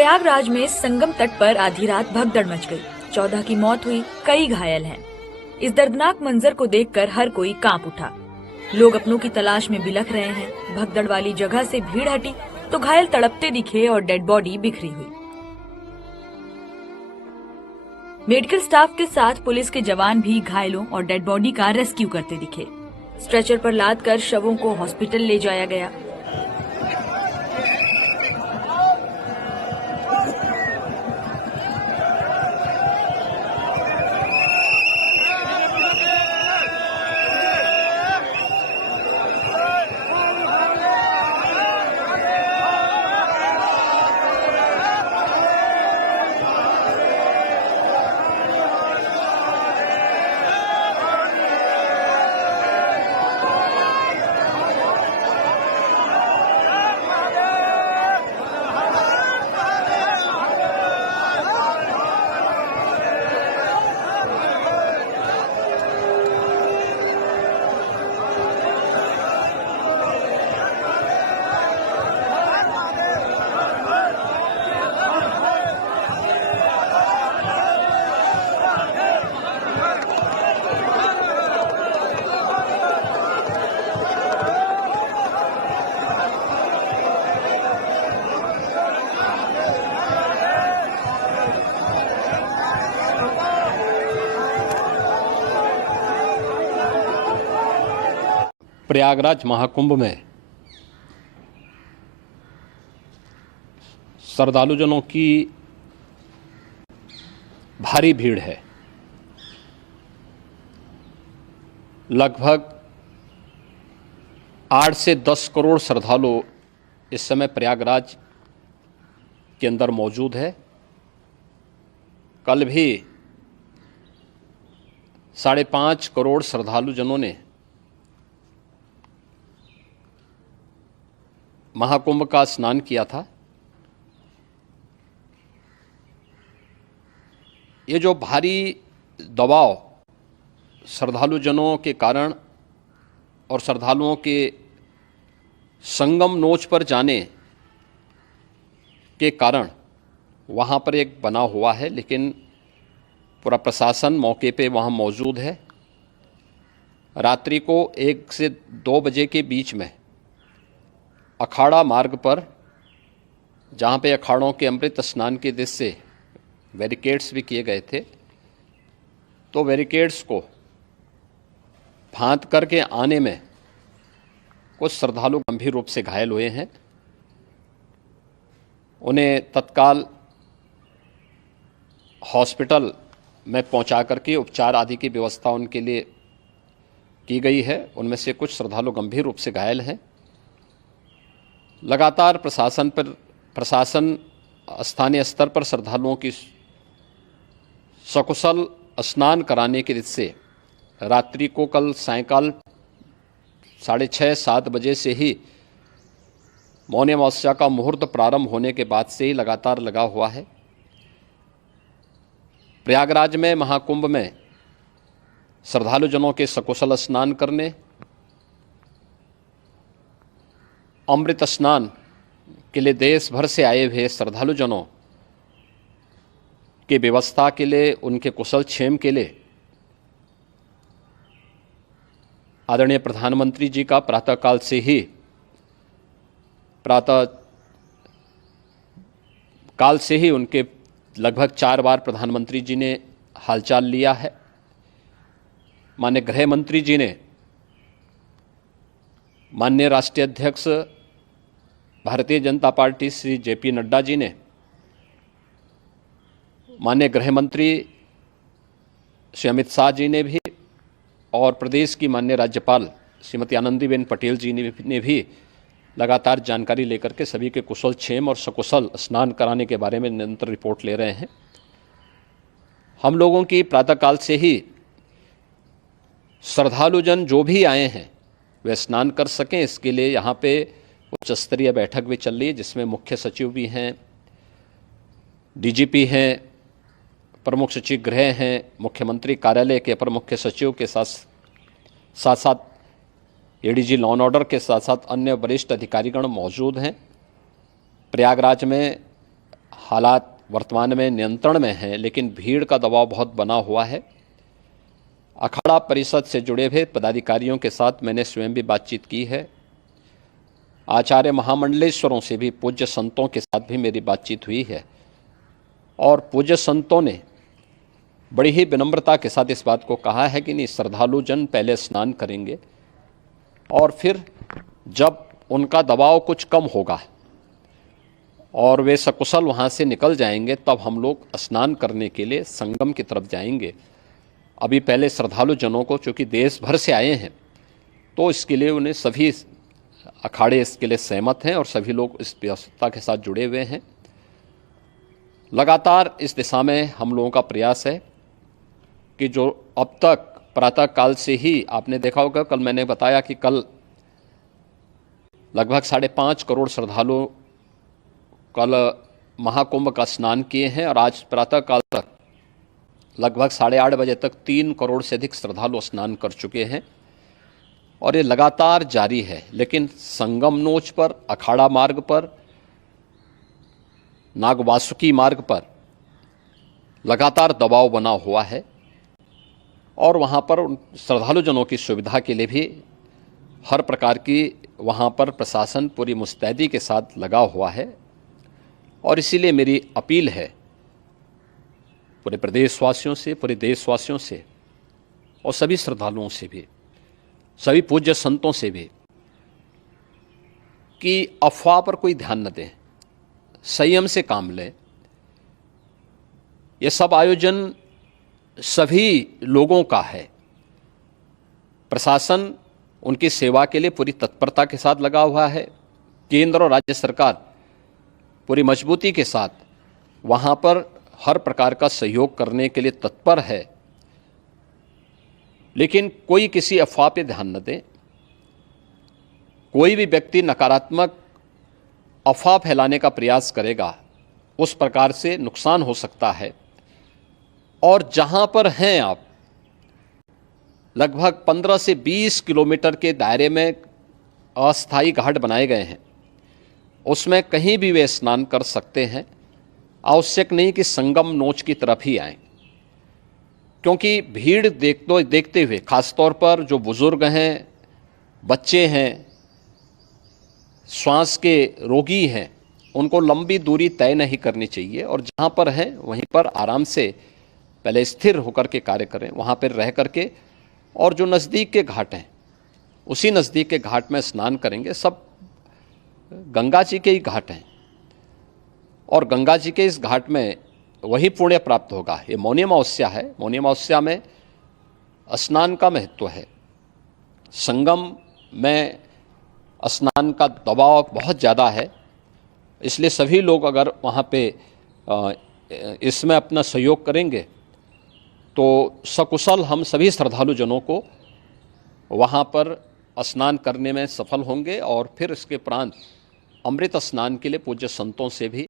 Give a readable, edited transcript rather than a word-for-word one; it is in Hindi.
प्रयागराज में संगम तट पर आधी रात भगदड़ मच गई। 14 की मौत हुई, कई घायल हैं। इस दर्दनाक मंजर को देखकर हर कोई कांप उठा। लोग अपनों की तलाश में बिलख रहे हैं। भगदड़ वाली जगह से भीड़ हटी तो घायल तड़पते दिखे और डेड बॉडी बिखरी हुई। मेडिकल स्टाफ के साथ पुलिस के जवान भी घायलों और डेड बॉडी का रेस्क्यू करते दिखे। स्ट्रेचर पर लादकर शवों को हॉस्पिटल ले जाया गया। प्रयागराज महाकुंभ में श्रद्धालुजनों की भारी भीड़ है। लगभग 8 से 10 करोड़ श्रद्धालु इस समय प्रयागराज के अंदर मौजूद है। कल भी 5.5 करोड़ श्रद्धालुजनों ने महाकुंभ का स्नान किया था। ये जो भारी दबाव श्रद्धालुजनों के कारण और श्रद्धालुओं के संगम नोच पर जाने के कारण वहाँ पर एक बना हुआ है, लेकिन पूरा प्रशासन मौके पे वहाँ मौजूद है। रात्रि को 1 से 2 बजे के बीच में अखाड़ा मार्ग पर, जहाँ पे अखाड़ों के अमृत स्नान के दृश्य से बैरिकेड्स भी किए गए थे, तो बैरिकेड्स को फांद करके आने में कुछ श्रद्धालु गंभीर रूप से घायल हुए हैं। उन्हें तत्काल हॉस्पिटल में पहुंचा करके उपचार आदि की व्यवस्था उनके लिए की गई है। उनमें से कुछ श्रद्धालु गंभीर रूप से घायल हैं। लगातार प्रशासन स्थानीय स्तर पर श्रद्धालुओं की सकुशल स्नान कराने के दृष्टि से रात्रि को कल सायंकाल 6:30-7 बजे से ही मौनी अमावस्या का मुहूर्त प्रारंभ होने के बाद से ही लगातार लगा हुआ है। प्रयागराज में महाकुंभ में श्रद्धालुजनों के सकुशल स्नान करने, अमृत स्नान के लिए देश भर से आए हुए श्रद्धालुजनों की व्यवस्था के लिए, उनके कुशल क्षेम के लिए आदरणीय प्रधानमंत्री जी का प्रातःकाल से ही उनके लगभग 4 बार प्रधानमंत्री जी ने हालचाल लिया है। माननीय गृह मंत्री जी ने, माननीय राष्ट्रीय अध्यक्ष भारतीय जनता पार्टी श्री JP नड्डा जी ने, माननीय गृह मंत्री श्री अमित शाह जी ने भी और प्रदेश की माननीय राज्यपाल श्रीमती आनंदीबेन पटेल जी ने भी लगातार जानकारी लेकर के सभी के कुशल क्षेम और सकुशल स्नान कराने के बारे में निरंतर रिपोर्ट ले रहे हैं। हम लोगों की प्रातःकाल से ही श्रद्धालुजन जो भी आए हैं वे स्नान कर सकें, इसके लिए यहाँ पे उच्च स्तरीय बैठक भी चल रही है, जिसमें मुख्य सचिव भी हैं, DGP हैं, प्रमुख सचिव गृह हैं, मुख्यमंत्री कार्यालय के अपर मुख्य सचिव के साथ साथ ADG लॉ एंड ऑर्डर के साथ साथ अन्य वरिष्ठ अधिकारीगण मौजूद हैं। प्रयागराज में हालात वर्तमान में नियंत्रण में हैं, लेकिन भीड़ का दबाव बहुत बना हुआ है। अखाड़ा परिषद से जुड़े हुए पदाधिकारियों के साथ मैंने स्वयं भी बातचीत की है। आचार्य महामंडलेश्वरों से भी, पूज्य संतों के साथ भी मेरी बातचीत हुई है और पूज्य संतों ने बड़ी ही विनम्रता के साथ इस बात को कहा है कि नहीं, श्रद्धालु जन पहले स्नान करेंगे और फिर जब उनका दबाव कुछ कम होगा और वे सकुशल वहाँ से निकल जाएंगे, तब हम लोग स्नान करने के लिए संगम की तरफ जाएंगे। अभी पहले श्रद्धालु जनों को, चूँकि देश भर से आए हैं, तो इसके लिए उन्हें सभी अखाड़े इसके लिए सहमत हैं और सभी लोग इस व्यवस्था के साथ जुड़े हुए हैं। लगातार इस दिशा में हम लोगों का प्रयास है कि जो अब तक प्रातः काल से ही आपने देखा होगा, कल मैंने बताया कि कल लगभग 5.5 करोड़ श्रद्धालु कल महाकुंभ का स्नान किए हैं और आज प्रातः काल तक लगभग 8:30 बजे तक 3 करोड़ से अधिक श्रद्धालु स्नान कर चुके हैं और ये लगातार जारी है। लेकिन संगम नोच पर, अखाड़ा मार्ग पर, नागवासुकी मार्ग पर लगातार दबाव बना हुआ है और वहाँ पर श्रद्धालु जनों की सुविधा के लिए भी हर प्रकार की वहाँ पर प्रशासन पूरी मुस्तैदी के साथ लगा हुआ है। और इसीलिए मेरी अपील है पूरे प्रदेशवासियों से, पूरे देशवासियों से और सभी श्रद्धालुओं से भी, सभी पूज्य संतों से भी, कि अफवाह पर कोई ध्यान न दें, संयम से काम लें। ये सब आयोजन सभी लोगों का है। प्रशासन उनकी सेवा के लिए पूरी तत्परता के साथ लगा हुआ है। केंद्र और राज्य सरकार पूरी मजबूती के साथ वहाँ पर हर प्रकार का सहयोग करने के लिए तत्पर है। लेकिन कोई किसी अफवाह पे ध्यान न दे। कोई भी व्यक्ति नकारात्मक अफवाह फैलाने का प्रयास करेगा, उस प्रकार से नुकसान हो सकता है। और जहाँ पर हैं आप, लगभग 15 से 20 किलोमीटर के दायरे में अस्थायी घाट बनाए गए हैं, उसमें कहीं भी वे स्नान कर सकते हैं। आवश्यक नहीं कि संगम नोच की तरफ ही आएं, क्योंकि भीड़ देखते हुए, खासतौर पर जो बुजुर्ग हैं, बच्चे हैं, श्वास के रोगी हैं, उनको लंबी दूरी तय नहीं करनी चाहिए और जहाँ पर हैं वहीं पर आराम से पहले स्थिर होकर के कार्य करें, वहाँ पर रह करके। और जो नज़दीक के घाट हैं, उसी नज़दीक के घाट में स्नान करेंगे। सब गंगा जी के ही घाट हैं और गंगा जी के इस घाट में वही पुण्य प्राप्त होगा। ये मौनी अमावस्या है। मौनी अमावस्या में स्नान का महत्व है। संगम में स्नान का दबाव बहुत ज़्यादा है, इसलिए सभी लोग अगर वहाँ पे इसमें अपना सहयोग करेंगे तो सकुशल हम सभी श्रद्धालु जनों को वहाँ पर स्नान करने में सफल होंगे और फिर इसके उपरांत अमृत स्नान के लिए पूज्य संतों से भी